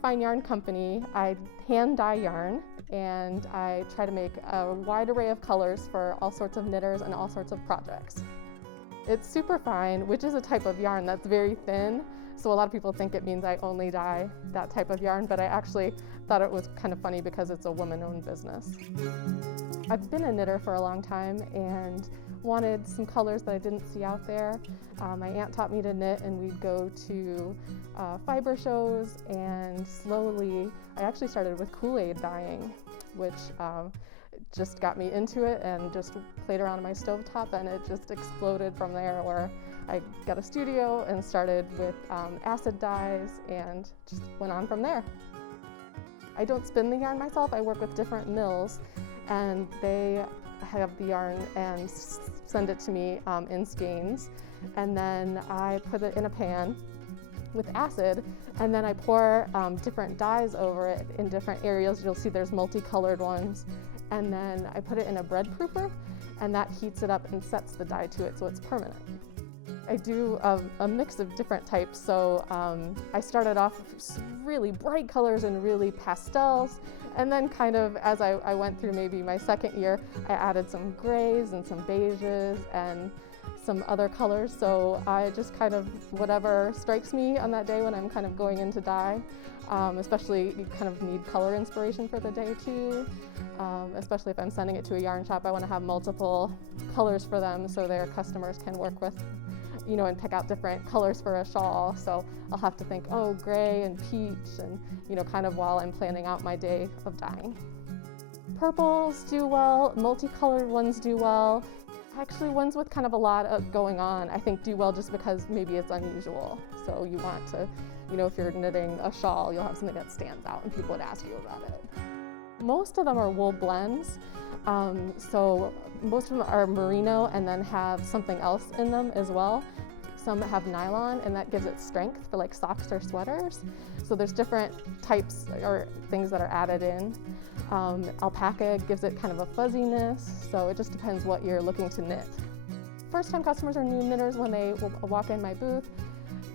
Superfine Yarn Company. I hand dye yarn and I try to make a wide array of colors for all sorts of knitters and all sorts of projects. It's superfine, which is a type of yarn that's very thin, so a lot of people think it means I only dye that type of yarn, but I actually thought it was kind of funny because it's a woman-owned business. I've been a knitter for a long time and wanted some colors that I didn't see out there. My aunt taught me to knit, and we'd go to fiber shows, and slowly I actually started with Kool-Aid dyeing, which just got me into it and just played around on my stovetop, and it just exploded from there, where I got a studio and started with acid dyes and just went on from there. I don't spin the yarn myself. I work with different mills, and they have the yarn and send it to me in skeins, and then I put it in a pan with acid, and then I pour different dyes over it in different areas. You'll see there's multicolored ones, and then I put it in a bread proofer, and that heats it up and sets the dye to it so it's permanent. I do a mix of different types, so I started off with really bright colors and really pastels, and then kind of as I went through maybe my second year, I added some grays and some beiges and some other colors, so I just kind of whatever strikes me on that day when I'm kind of going into dye. Especially you kind of need color inspiration for the day too, especially if I'm sending it to a yarn shop. I want to have multiple colors for them so their customers can work with, you know, and pick out different colors for a shawl. So I'll have to think, oh, gray and peach, and, you know, kind of while I'm planning out my day of dyeing. Purples do well, multicolored ones do well. Actually, ones with kind of a lot of going on, I think do well just because maybe it's unusual. So you want to, you know, if you're knitting a shawl, you'll have something that stands out and people would ask you about it. Most of them are wool blends. So most of them are merino and then have something else in them as well. Some have nylon, and that gives it strength for like socks or sweaters. So there's different types or things that are added in. Alpaca gives it kind of a fuzziness, so it just depends what you're looking to knit. First-time customers or new knitters, when they walk in my booth,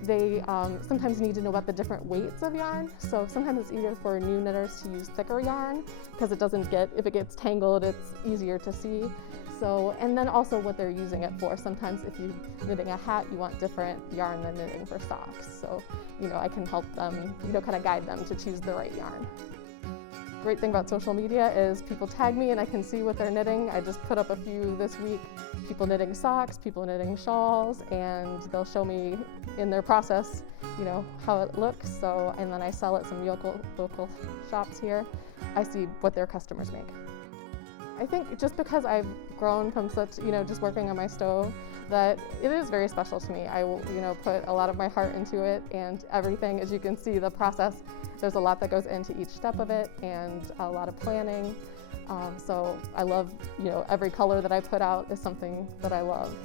they sometimes need to know about the different weights of yarn. So sometimes it's easier for new knitters to use thicker yarn because it doesn't get, if it gets tangled, it's easier to see. So, and then also what they're using it for. Sometimes if you're knitting a hat, you want different yarn than knitting for socks. So, you know, I can help them, you know, kind of guide them to choose the right yarn. Great thing about social media is people tag me and I can see what they're knitting. I just put up a few this week. People knitting socks, people knitting shawls, and they'll show me in their process, you know, how it looks. So, and then I sell at some local shops here. I see what their customers make. I think just because I've grown from such, you know, just working on my stove, that it is very special to me. I, you know, put a lot of my heart into it, and everything, as you can see, the process, there's a lot that goes into each step of it and a lot of planning. So I love, you know, every color that I put out is something that I love.